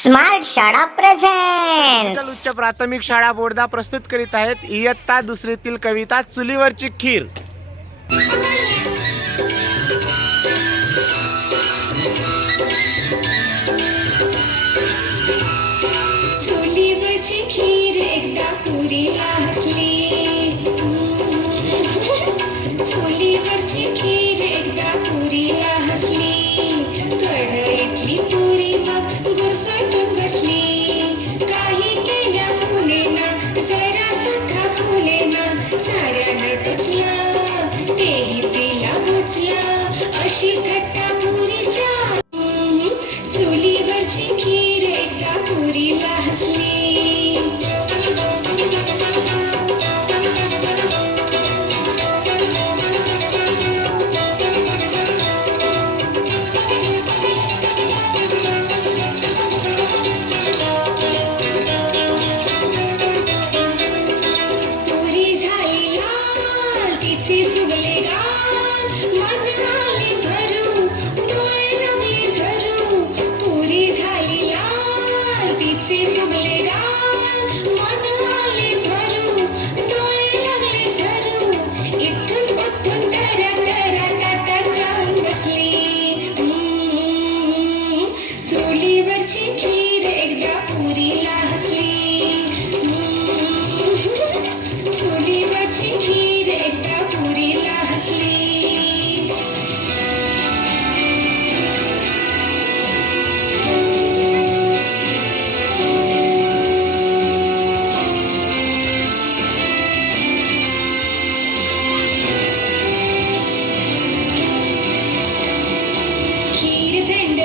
Smart शाळा present उच्च प्राथमिक शाळा बोर्डा प्रस्तुत करीत आहेत इयत्ता दुसरीतील कविता चुलीवरची खीर.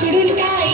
திருந்தாய்